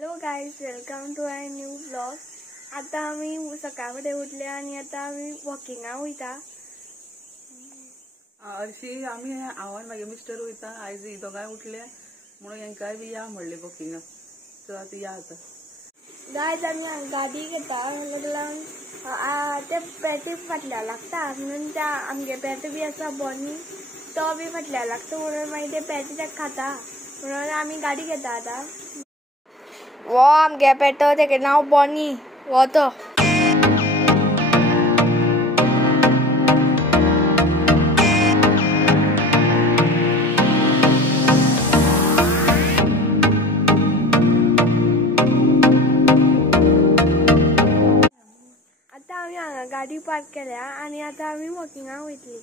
Hello guys, welcome to I new blog. आता आम्ही सकाळ फुडें उठले आणि आता आम्ही वॉकिंगाक वयता. हरशी आम्ही हांव आनी मागे मिस्टर वयता. आयज ही दोगांय उठले म्हणून हेंकाय बी या म्हणले वॉकिंगाक. सो आता या आता गायज आमी गाडी घेता लागून ते पेटी फाटल्यान लागता म्हणून त्या आमगे पेट बी आसा बॉनी तो बी फाटल्यान लागता म्हणून मागीर ते पेट ते खाता म्हणून आमी गाडी घेता. आता वो आमगे पेटो तेगे नांव बॉनी वो तो. आता आमी हांगा गाडी पार्क केल्या आणि आता आमी वॉकिंगाक वयतली.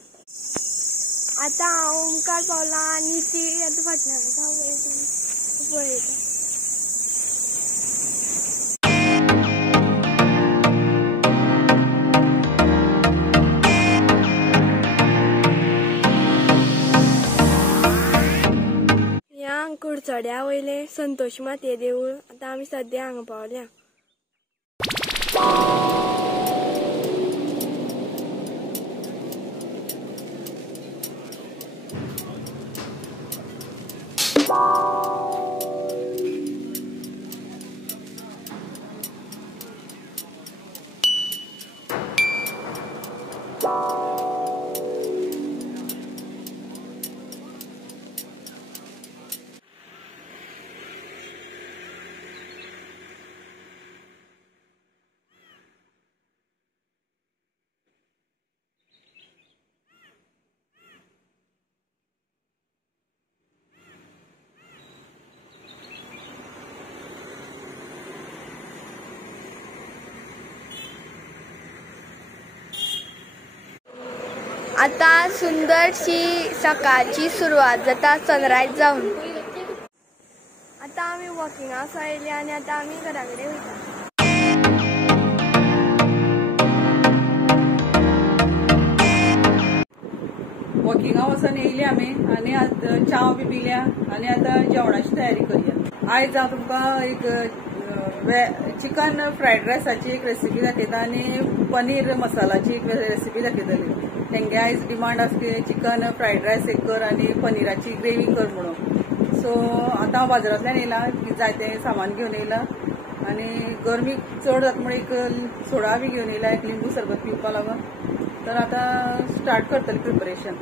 आता हांव मुखार पावलां आणि ती आता फाटल्यान पळयता. कुडचड्या वयले संतोष मातये देवूळ. आता आमी सद्या हांगा पावल्या. आता सुंदरशी सकाळची सुरवात जाता सनरायज जाऊन. आता आमी वॉकिंगाक आयले आणि आता आमी घरा कडेन वयता. वॉकिंगाक वचून येयले आमी आनी आतां च्या बी पिल्या आणि आता जेवणाची तयारी करूया. आयज हांव तुमकां एक चिकन फ्रायड रायसाची एक रेसिपी दाखयता आणि पनीर मसालाची एक रेसिपी दाखयतली. तेंगे आयज डिमांड आसा की चिकन फ्रायड रायस एक कर आणि पनीराची ग्रेवी कर म्हणून. सो आता हांव बाजारांतल्यान येयला, जाय तें सामान घेवन येयला आणि गरमी चड जाता म्हणून एक सोडा बी घेवन येयला, एक लिंबू सरबत पिवपा लागून. तर आता स्टार्ट करतली प्रिपरेशन.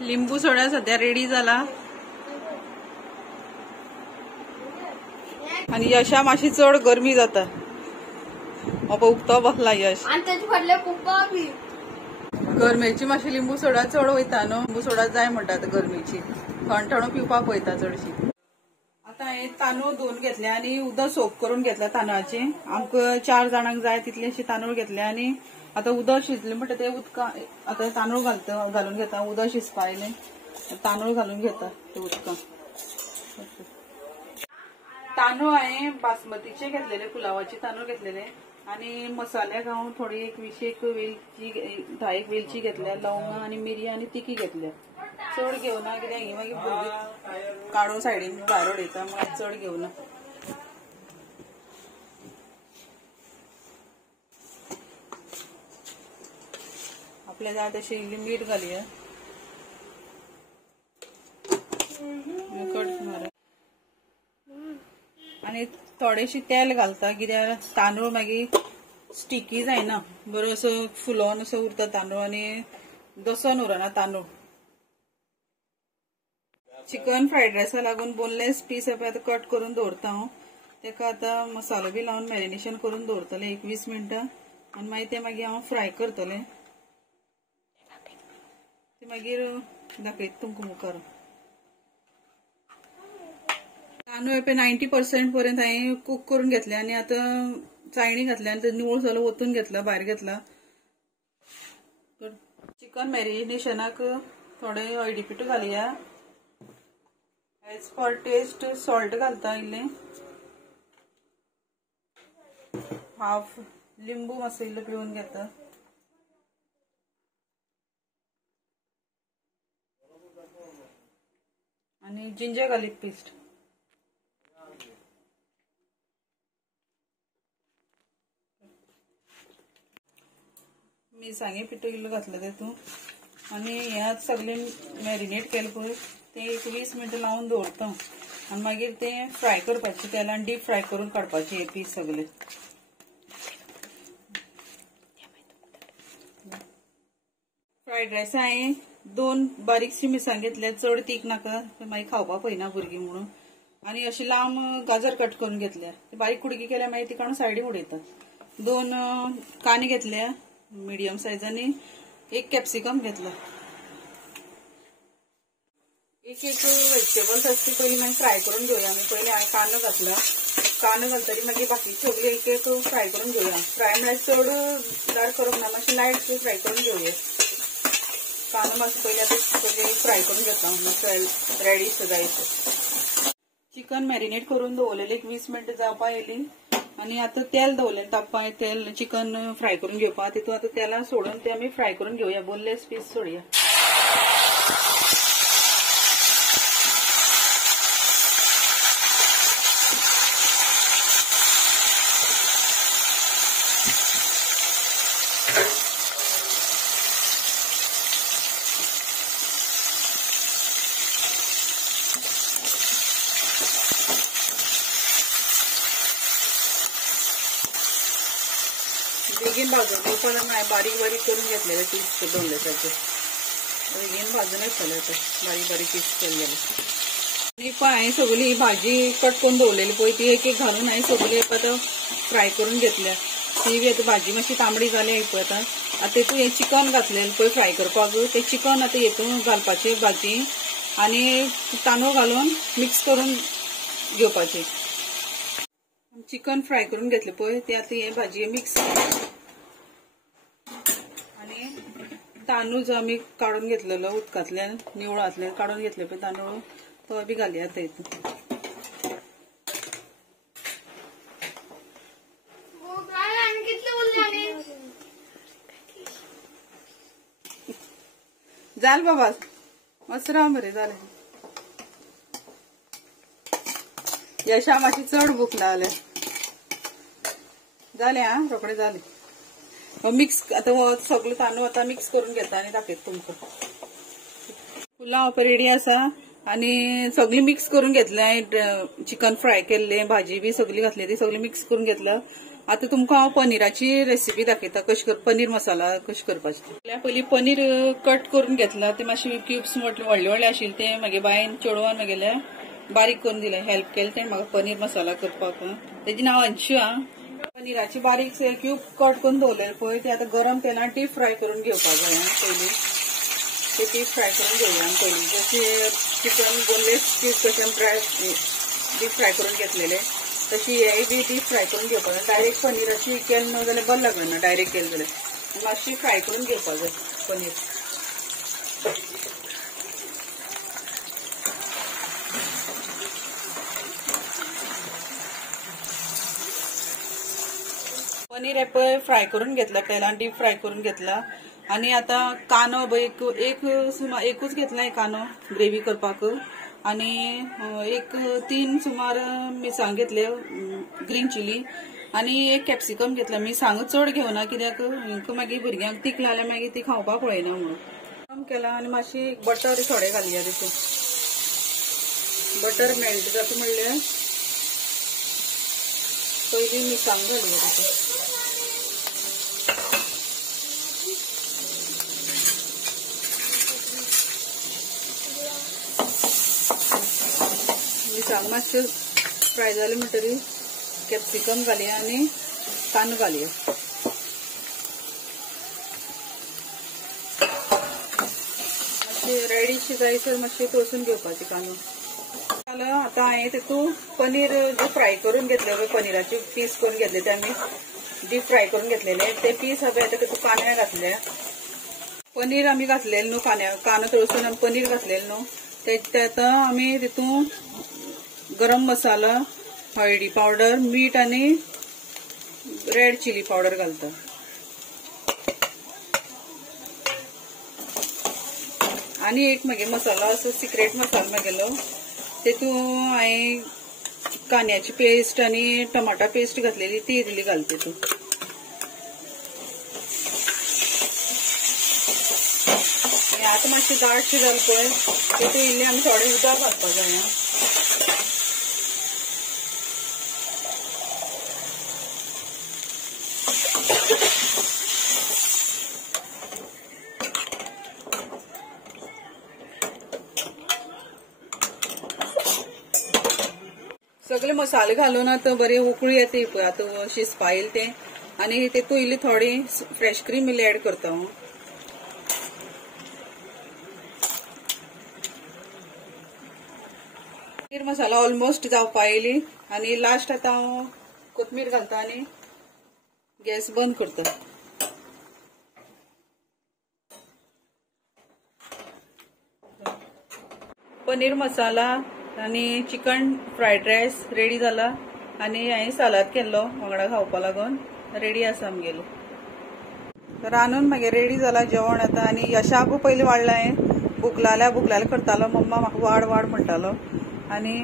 लिंबू सोडा सध्या रेडी जाला आणि यशा मातशी चड गरमी जाता. उगतो बसला यश. गरमेची मातशी लिंबू सोडा चड वयता न्हू. लिंबू सोडा जाय म्हणटा गरमेची. थंड पिवपाक पळयता चडशी. आता हे तांदूळ धुवन घेतले आणि उदक सोक करून घेतला तांदळाचे. आमकां 4 जाणांक जाय तितलेशे तांदूळ घेतले आणि आता उदक शिजले म्हणटा ते उदका आता तांदूळ घालून घेता. उदक शिजपा आयले तांदूळ घालून घेता ते उदकां. तांदूळ हांवें बासमतीचे घेतलेले, पुलावाचे तांदूळ घेतलेले आणि मसाल्याक हांव थोडी एक 20 वेलची 10 वेलची घेतल्या, लवंगा आणि मिरयां आणि तिखी घेतल्या. चड घेवना कित्याक ही मागीर भुरगीं काडून सायडीन भायर उडयता म्हणून चड घेवना. आपल्या जाय तशी इल्ली मीठ घालया. आणि थोडेशी तेल घालता कित्याक तांदूळ मागीर स्टिकी जायना, बरो असो फुलोन असो उरता तांदूळ आणि दसोन उरना तांदूळ. चिकन फ्रायड रायसा लागून बोनलेस पीस आता कट करून दवरता हांव. तेका आता मसालो बी लावन मॅरिनेशन करून दवरतले 20 मिनटां आणि मागीर ते मागीर हांव फ्राय करतले. ते मागीर दाखयता तुमकां मुखार. तांदूळ 90% पर्यंत हांवें कूक करून घेतले आणि आता चाळणी घातल्या आणि निवळ जालो ओतून घेतला, भायर घेतला. चिकन मॅरिनेशनाक थोडे हळदी पिठो घालया. एज पर टेस्ट सॉल्ट घालता इल्लें. हाफ लिंबू मातसो इल्लो पिळून घेता. आणि जिंजर गार्लिक पेस्ट. मिरसांगे पिठो इल्लो घातलो तेतून आनी हे सगळे मॅरिनेट केले पळय ते एक 20 मिनटां लावन दवरता आनी मागीर ते फ्राय करपाचे तेलान डीप फ्राय करून काडपाचे हे पीस सगळे. फ्रायड रायसा हांवें 2 बारीकशी मिरसांग घेतल्या, चड तीख नाका मागीर खावपा पळयना भुरगीं म्हणून. आनी अशी लांब गाजर कट करून घेतल्या, बारीक कुडकी केल्या मागीर ती काडून सायडीक उडयता. 2 कांदे घेतल्या मिडियम सायज आनी 1 कॅप्सिकम घेतला. एक व्हेजिटेबल्स असते पयलीं मागीर फ्राय करून घेवया आमी. पयलीं हांवें कांदो घातला, कांदो घालतरी मागीर बाकी सगळे एक फ्राय करून घेवया. फ्राय म्हळ्यार चड दार करप ना, मातशें लायट फ्राय करून घेवया. कांदो मातसो पयलीं आतां पयलीं फ्राय करून घेता मातसो रेडी जायसर. चिकन मॅरिनेट करून दवरलेलें 20 मिनटां जावपा येयली आनी आतां तेल दवरलें तापपा. तेल चिकन फ्राय करून घेवपा तितून आतां तेलां सोडून ते आमी फ्राय करून घेवया. बोनलेस पीस सोडया. बेगीन भाजून घेवपाक हांवें बारीक बारीक करून घेतलेले पीस दोनलेसाचे. बेगीन भाजून येतले ते बारीक बारीक पीस केलेले. आनी पळय हांवें सगळी भाजी कट करून दवरलेली पळय ती एक एक घालून हांवें सगळी आतां फ्राय करून घेतल्या. ती बी आतां भाजी मातशी तांबडी जाली पळय आतां तेतून हें चिकन घातलेलें पळय फ्राय करपाक. तें चिकन आतां हेतून घालपाचें भाजी आनी तांदूळ घालून मिक्स करून घेवपाचें. चिकन फ्राय करून घेतलें पळय ते आतां हे भाजये मिक्स आनी तांदूळ जो आमी काडून घेतलेलो उदकांतल्यान निवळांतल्यान काडून घेतले पळय तांदूळ तो बी घालया आतां हितून. जालें बाबा मातसो राव मरे जालें. यशा मातशी चड भूक लागल्या. जालें आं रोखडें जालें. मिक्स आतां सगळो तांदूळ आतां मिक्स करून घेता आनी दाखयता तुमकां. पुलाव आता रेडी आसा आनी सगळी मिक्स करून घेतलें. चिकन फ्राय केल्लें भाजी बी सगळी घातली ती सगळी मिक्स करून घेतला. आता तुमकां हांव पनीराची रेसिपी दाखयता कशी पनीर मसाला कशी करपाची. पयलीं पनीर कट करून घेतला ते मातशे क्यूब्स व्हडले व्हडले आशिल्ले ते मागे बायन चेडवान मागेल्या बारीक करून दिले. हेल्प केलें तें म्हाका पनीर मसाला करपाक. तेजें नांव अंशू आं. पनीराची बारीक क्यूब कट करून दवरलेले पळय ते आतां गरम तेलान डीप फ्राय करून घेवपाक जाय. पयलीं ते डीप फ्राय करून घेवया पयलीं. जशें चिकन बोनलेस पीस कशें डीप फ्राय करून घेतलेले तशी हे बी डीप फ्राय करून घेवपाक जाय. डायरेक्ट पनीराची केली न्हू जाल्यार बरें लागना. डायरेक्ट केली जाल्यार मातशी फ्राय करून घेवपाक जाय पनीर. पनीर हे पळय फ्राय करून घेतला तेलान डीप फ्राय करून घेतला आनी आता कांदो एकूच घेतला कांदो ग्रेवी करपाक आनी 3 सुमार मिरसांग घेतले ग्रीन चिली आनी 1 कॅप्सिकम घेतला. मिरसांग चड घेवना कित्याक मागीर भुरग्यांक तीख लागल्यार मागीर ती खावपाक पळयना म्हणून. गरम केला आनी मातशी बटर थोडे घालया तितून. बटर मेल्ट जाता म्हणल्यार पयलीं मिरसांग घालया तितून. मिरसांग मातशे फ्राय जाले म्हणटरी कॅप्सिकम घालया आनी कांदो घालया. मातशे रेडीश जायसर मातशे तळसून घेवपाचे कांदो. आता हांवें तितून पनीर जे फ्राय करून घेतले पळय पनीराचे पीस करून घेतले ते आमी डीप फ्राय करून घेतलेले ते पीस हांवें आतां तितून कांद्यान घातले. पनीर आमी घातलेले न्हू कांदो तळसून आमी पनीर घातलेले न्हू ते आतां आमी तितून गरम मसाला हळदी पावडर मीठ आनी रेड चिली पावडर घालता. आनी एक मागे मसाला असो सिक्रेट मसाला मागेलो तेतून हांवें कांद्याची पेस्ट आनी टमाटा पेस्ट घातलेली ती इल्ली घालता तितून. मातशी दाटशी जाली पळय तेतून इल्लें आमी थोडें उदक घालपाक जाय. सगळे मसाले घालून आता बरी उकळी येते पळय आता शिजपा येईल ते आणि तेतून इल्ली थोडी फ्रेश क्रीम इल्ली ऍड करता हांव. पनीर मसाला ऑलमोस्ट जावपा येयली आणि लास्ट आता हांव कोथमीर घालता आणि गॅस बंद करता. पनीर मसाला आणि चिकन फ्रायड रायस रेडी जाला आणि हांवें सालाद केल्लो वांगडा खावपा लागून रेडी आसा आमगेलो. रांदून मागीर रेडी जाला जेवण आता आणि यशाकू पयलीं वाडला हांवें. भूक लागल्यार करतालो मम्मा म्हाका वाड वाड म्हणटालो आणि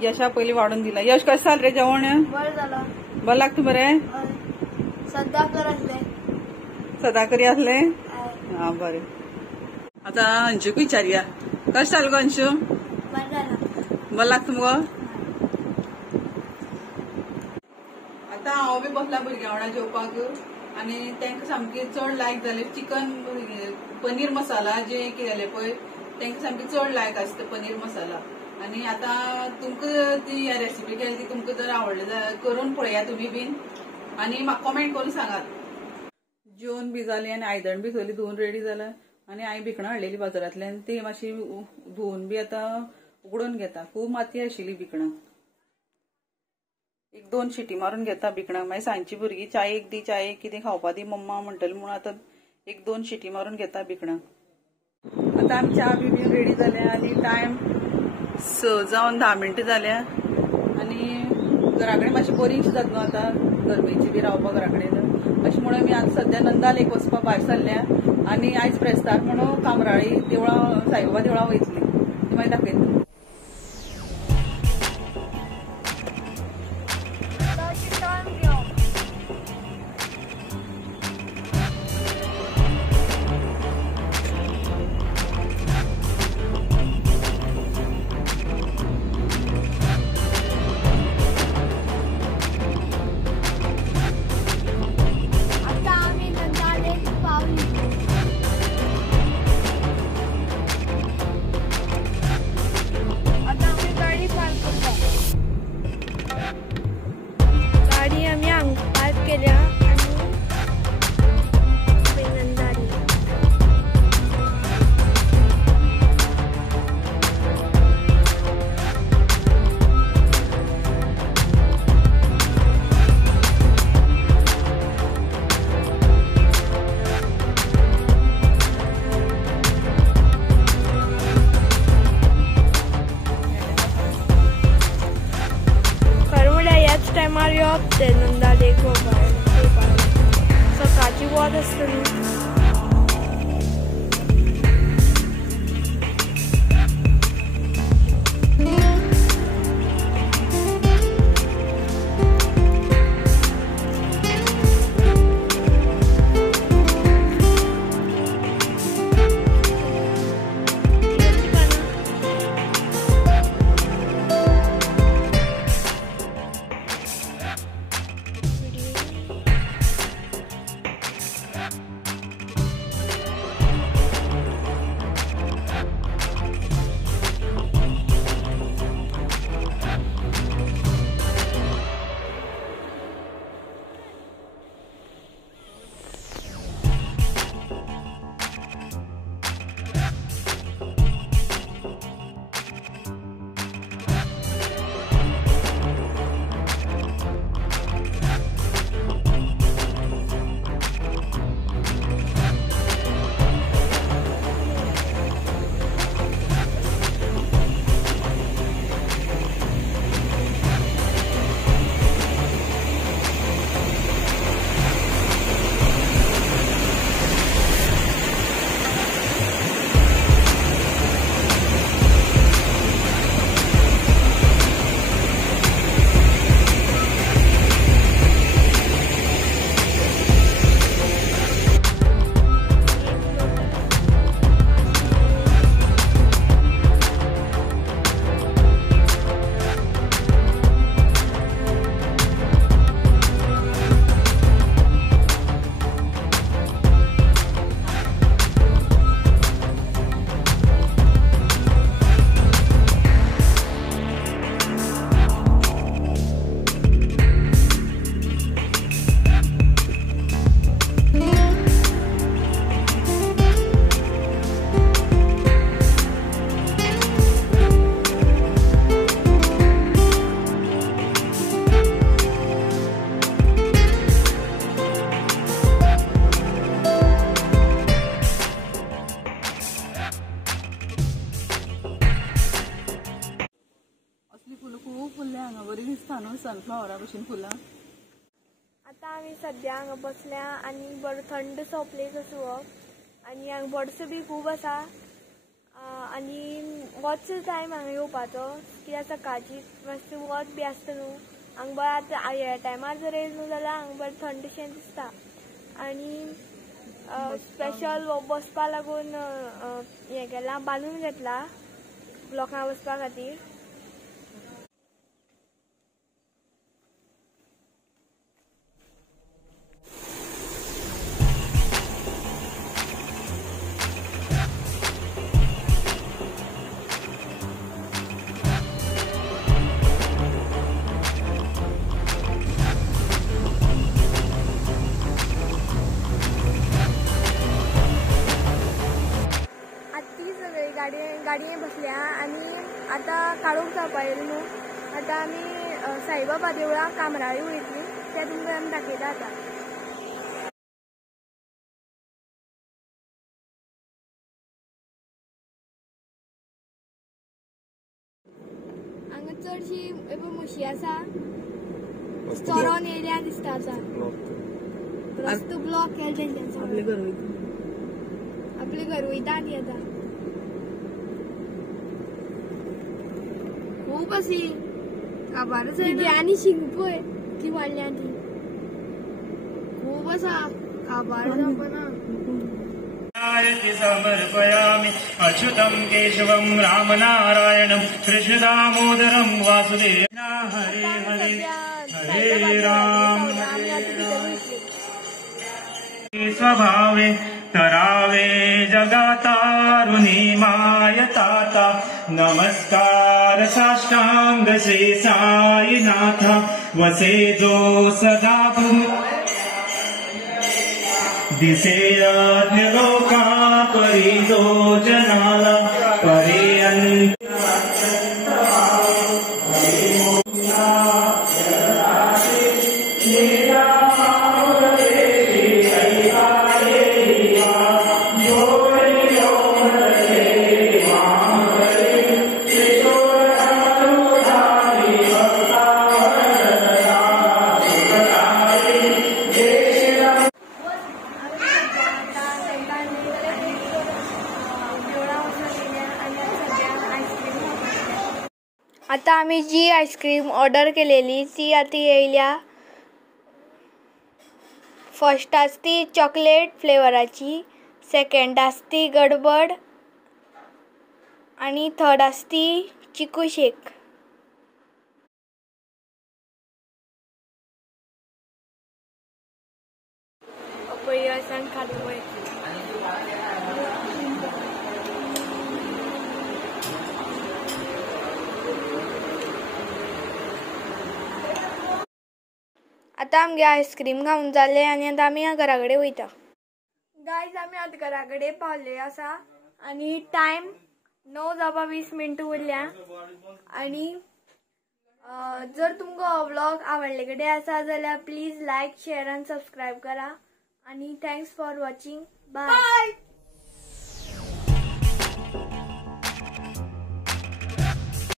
यशा पयलीं वाडून दिला. यश कशें जालें रे जेवण? बरें जालां. बरें लागता मरे? सदा करी आसलें? हा बरें. आता अंशूक विचारया कशें जालें गो अंशू? बरें लागता मुगो? आता हांव बी बसला भुरग्यां वांगडा जेवपाक आणि तांकां सामकी चड लायक जाले चिकन पनीर मसाला जे केले पळय तांकां सामकी चड लायक आसता पनीर मसाला. आणि आता तुमकां ती रेसिपी केली ती तुमकां जर आवडली जाल्यार करून पळया तुमी बीन आणि म्हाका कमेंट करून सांगात. जेवण बी जालें आनी आयदन बी सगळीं धुवन रेडी जालां आणि हांवें भिकणां हाडलेली बाजारांतल्यान ती मातशी धुवन बी आतां उगडून घेता. खूब माती आशिल्ली भिकणां. 1-2 शिटी मारून घेता भिकणां. मागीर सांजची भुरगीं चायेक दी चायेक कितें खावपा दी मम्मा म्हणटली म्हणून आतां 1-2 शिटी मारून घेता भिकणां. आता आमी च्या बी रेडी जाल्या आणि टायम 6 जावन 10 मिनटां जाल्या आणि घरा कडेन मातशी बोरींगशी जाता न्हू आता गरमेची बी रावपा घरा कडेन अशें म्हणून मी आज सध्या नंदा लेक वचपा भायर सरल्या आणि आयज प्रेस्तार म्हणून कामराळी देवळा साईबाबा देवळा वयतली ती मागीर दाखयता. टायमार येवप ते नंदा लेक सकाळची वत आसतली. न्हू सनफ्लावरा भशेन फुलां. आतां आमी सद्या हांगा बसल्या आनी बरो थंडसो प्लेस असो हो आनी हांगा बर्ड्स बी खूब आसा आनी होच टायम हांगा येवपाचो कित्याक सकाळची मातशें वत बी आसता न्हू हांगा बरें आतां ह्या टायमार जर येयलो न्हू जाल्यार हांगा बरें थंडशें दिसता आनी स्पेशल बसपा लागून हें केलां बांदून घेतला लोकांक बसपा खातीर. गाडयेन बसल्या आनी आतां काळोख जावपा येयलो न्हू आतां आमी साईबाबा देवळा कामराळी वयतली तें तुमकां आमी दाखयता आतां. हांगा चडशी म्हशी आसा चोरोन येयल्या दिसता आतां रस्तो ब्लॉक केला तेंच्यान आपले घर वयता ती आतां खूब अशी काबारच आनी शिंग पळय ती वाडल्या ती खूब आसा काबार जावपाना. समर्पयामि अच्युतं केशवं रामनारायणं कृष्णदामोदरं वासुदेव हरे हरे हरे राम स्वभावे करावे जगतारुणी मायताता नमस्कार साष्टांग श्री साईनाथ वसे जो सदा दिसे लोका परी जो जनाला पर्यंत आता आमी जी आईस्क्रीम ऑर्डर केलेली ती आता येयल्या. फर्स्ट आसती चॉकलेट फ्लेवराची, सेकंड आसती गडबड आणि थर्ड आसती चिकू शेक. आता आमगे आईस्क्रीम खाऊन जाले आनी आता आमी घरा कडेन वयता. गायज आमी आतां घरा कडेन पावले आसा आनी टायम 9 जावपा 20 मिनटां उरल्या आनी जर तुमकां हो व्लॉग आवडले कडेन आसा जाल्यार प्लीज लायक शेअर आनी सबस्क्राईब करा आनी थँक्स फॉर वॉचिंग. बाय.